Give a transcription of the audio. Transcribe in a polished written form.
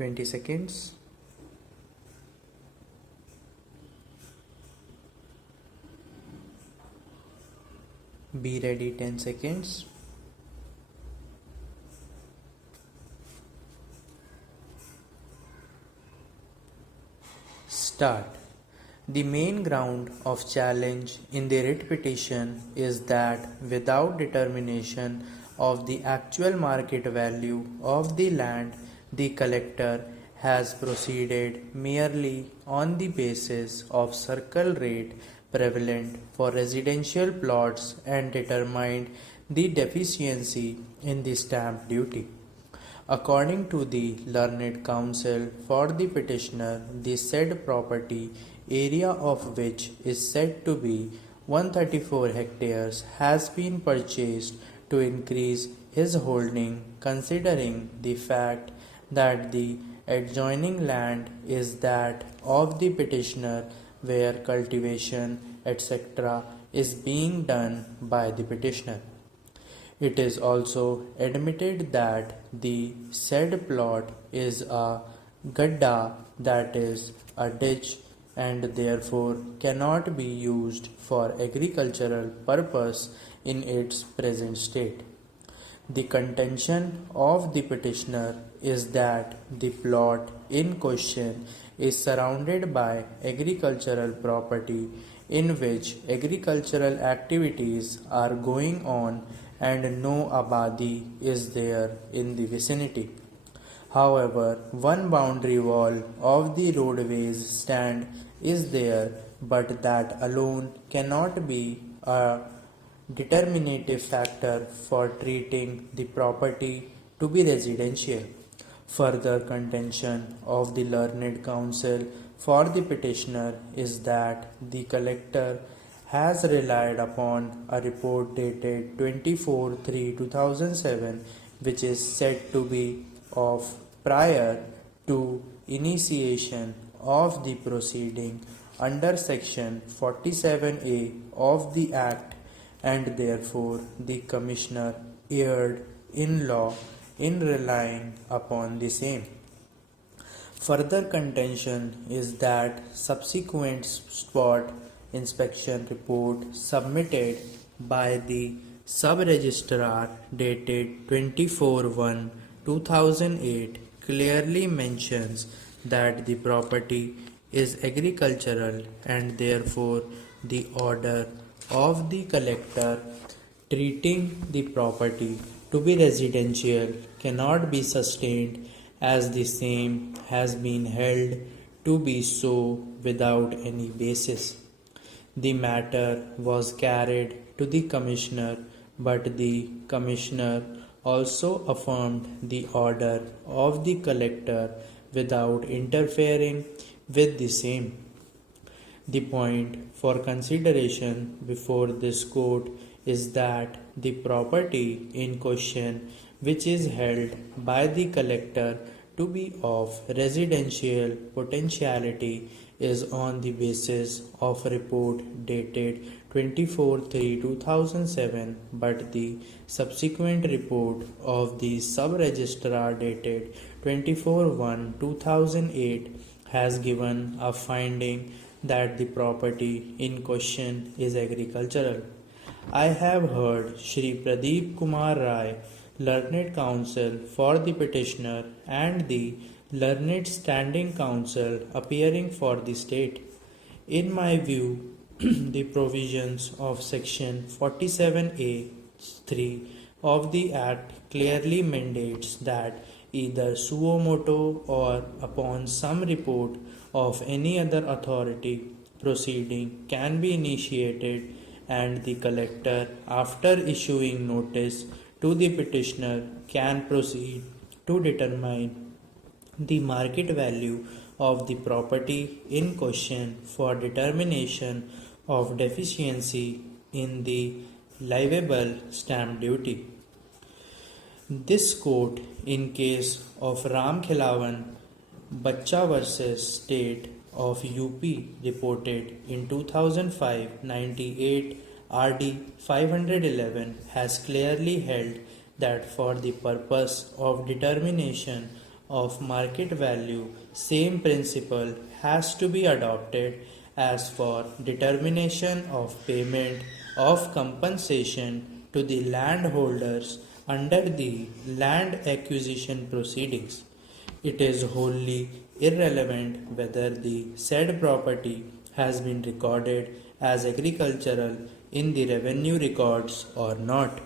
20 seconds. Be ready 10 seconds. Start. The main ground of challenge in the writ petition is that without determination of the actual market value of the land, the collector has proceeded merely on the basis of circle rate prevalent for residential plots and determined the deficiency in the stamp duty. According to the learned counsel for the petitioner, the said property, area of which is said to be 134 hectares, has been purchased to increase his holding, considering the fact that the adjoining land is that of the petitioner, where cultivation, etc., is being done by the petitioner. It is also admitted that the said plot is a gadda, that is, a ditch, and therefore cannot be used for agricultural purpose in its present state. The contention of the petitioner is that the plot in question is surrounded by agricultural property in which agricultural activities are going on and no abadi is there in the vicinity. However, one boundary wall of the roadways stand is there, but that alone cannot be a determinative factor for treating the property to be residential. Further contention of the learned counsel for the petitioner is that the collector has relied upon a report dated 24/3/2007, which is said to be of prior to initiation of the proceeding under section 47A of the Act, and therefore the Commissioner erred in law in relying upon the same. Further contention is that subsequent spot inspection report submitted by the sub-registrar dated 24/1/2008 clearly mentions that the property is agricultural, and therefore the order of the collector treating the property to be residential cannot be sustained, as the same has been held to be so without any basis. The matter was carried to the Commissioner, but the Commissioner also affirmed the order of the collector without interfering with the same. The point for consideration before this court is that the property in question, which is held by the collector to be of residential potentiality, is on the basis of a report dated 24/3/2007, but the subsequent report of the sub-registrar dated 24/1/2008 has given a finding that the property in question is agricultural. I have heard Shri Pradeep Kumar Rai, learned counsel for the petitioner, and the learned standing counsel appearing for the state. In my view, the provisions of section 47A(3) of the Act clearly mandates that either suo motu or upon some report of any other authority proceeding can be initiated, and the collector, after issuing notice to the petitioner, can proceed to determine the market value of the property in question for determination of deficiency in the livable stamp duty. This court, in case of Ram Khilawan Bachcha vs. State of UP, reported in 2005-98 RD 511, has clearly held that for the purpose of determination of market value, same principle has to be adopted as for determination of payment of compensation to the landholders under the land acquisition proceedings. It is wholly irrelevant whether the said property has been recorded as agricultural in the revenue records or not.